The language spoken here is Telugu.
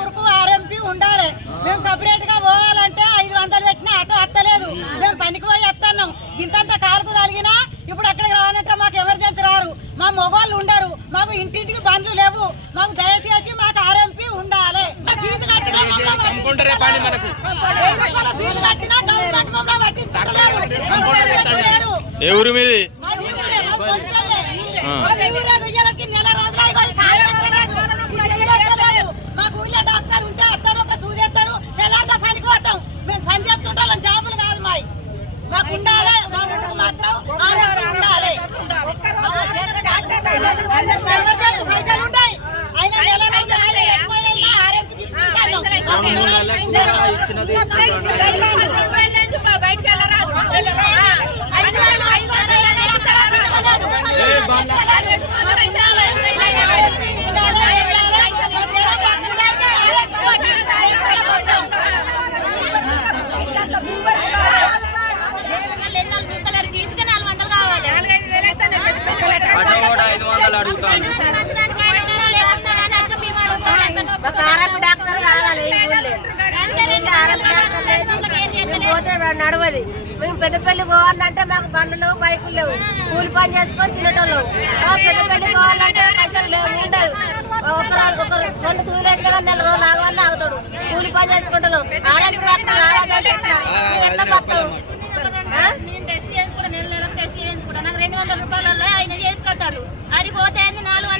ఊరుకు ఆర్ఎంపీ ఉండాలి. మేము సపరేట్ గా పోవాలంటే 500 పెట్టినా ఆటో అత్తలేదు. మేము పనికి పోయి వస్తున్నాం. ఇంతంత కాలుకు తగిలినా ఇప్పుడు అక్కడికి రావాలంటే మాకు ఎమర్జెన్సీ రారు. మా మొగోళ్ళు ఉండరు. మాకు ఇంటింటికి బండ్లు లేవు. మాకు దయచేసి మాకు ఆర్ఎంపీ ఉండాలి. ఫీజు కట్టినా ఫీజు కట్టినా గవర్నమెంట్ మమ్మల్ని పట్టించుకోలేరు. ఏ ఊరు మీది? మాకు ఊళ్ళో డాక్టర్ ఉంటే అతను ఒక సూది ఎత్తాడు. తెల్లారితో పనికి పోతాం. మేము పని చేసుకుంటాం. జాబులు కాదు మాకు ఉండాలి. మా ముందుకు మాత్రం ఉండాలి. పైసలు ఉంటాయి. అయినా నెల రోజులు ఎక్కువ వెళ్ళినా ఆర్ఎంపీ తీసుకుంటాను. నడవది. మేము పెద్దపల్లి పోవాలంటే మాకు బండ్లు లేవు, బైకులు లేవు. కూలి పని చేసుకొని తినేటోళ్ళం. పెద్దపల్లి పోవాలంటే పైసలు లేవు, ఉండవు. ఒక 2 సూదులు వేసినా కానీ 4 రోజులు ఆగవల్ల ఆగుతాడు. కూలి పని చేసుకుంటున్నాం. ఆరోగ్య రావాలంటే ఎట్లా బతాం? నేను టెస్ట్ చేసుకుంటా, నెల టెస్ట్ చేయించుకుంటా. నాకు 200 రూపాయలలో ఆయన చేసి కట్టాడు. అడిగిపోతే 400